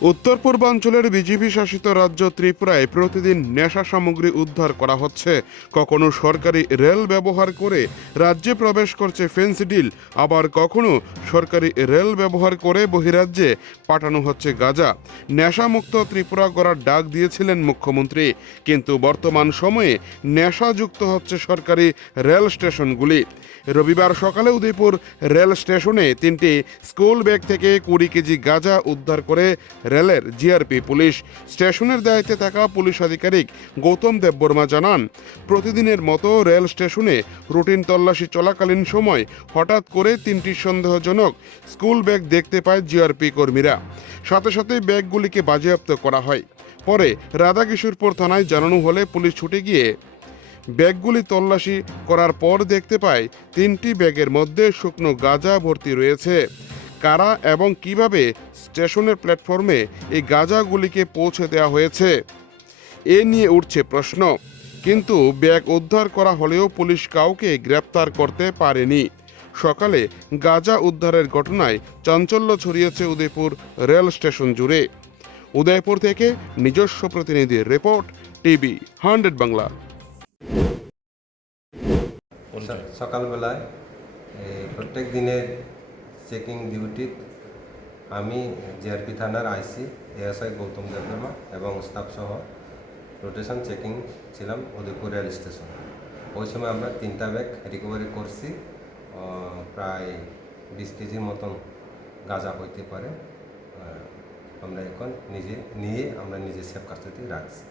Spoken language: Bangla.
উত্তর পূর্বাঞ্চলের বিজেপি শাসিত রাজ্য ত্রিপুরায় প্রতিদিন নেশা সামগ্রী উদ্ধার করা হচ্ছে। কখনো সরকারি রেল ব্যবহার করে রাজ্যে প্রবেশ করছে ফেন্সিডিল, আবার কখনো সরকারি রেল ব্যবহার করে বহিরাজ্যে পাঠানো হচ্ছে গাঁজা। নেশামুক্ত ত্রিপুরা গড়ার ডাক দিয়েছিলেন মুখ্যমন্ত্রী, কিন্তু বর্তমান সময়ে নেশাযুক্ত হচ্ছে সরকারি রেল স্টেশনগুলি। রবিবার সকালে উদয়পুর রেল স্টেশনে 3টি স্কুল ব্যাগ থেকে 20 কেজি গাঁজা উদ্ধার করে রেলের জিআরপি পুলিশ। স্টেশনের দায়িত্বে থাকা পুলিশ আধিকারিক গৌতম দেববর্মা জানান, প্রতিদিনের মতো রেল স্টেশনে রুটিন তল্লাশি চলাকালীন সময় হঠাৎ করে 3টি সন্দেহজনক স্কুল ব্যাগ দেখতে পায় জিআরপি কর্মীরা। সাথে সাথে ব্যাগগুলিকে বাজেয়াপ্ত করা হয়। পরে রাধাকিশোরপুর থানায় জানানো হলে পুলিশ ছুটে গিয়ে ব্যাগগুলি তল্লাশি করার পর দেখতে পায় 3টি ব্যাগের মধ্যে শুকনো গাঁজা ভর্তি রয়েছে। কারা এবং কিভাবে স্টেশনের প্ল্যাটফর্মে এই গাঁজাগুলিকে পৌঁছে দেওয়া হয়েছে এ নিয়ে উঠছে প্রশ্ন। কিন্তু ব্যাগ উদ্ধার করা হলেও পুলিশ কাউকে গ্রেপ্তার করতে পারেনি। সকালে গাঁজা উদ্ধারের ঘটনায় চাঞ্চল্য ছড়িয়েছে উদয়পুর রেল স্টেশন জুড়ে। উদয়পুর থেকে নিজস্ব প্রতিনিধির রিপোর্ট, টিভি 100 বাংলা। সকালবেলায় প্রত্যেক দিনের চেকিং ডিউটি আমি জিআরপি থানার আইসি এএসআই গৌতম দেববর্মা এবং স্টাফ সহ রোটেশন চেকিং ছিলাম উদয়পুর রেল স্টেশন। ওই সময় আমরা 3টা ব্যাগ রিকভারি করছি, প্রায় 20 কেজির মতন গাঁজা হইতে পারে। আমরা এখন নিজে সেফ কাস্টডিতে রাখছি।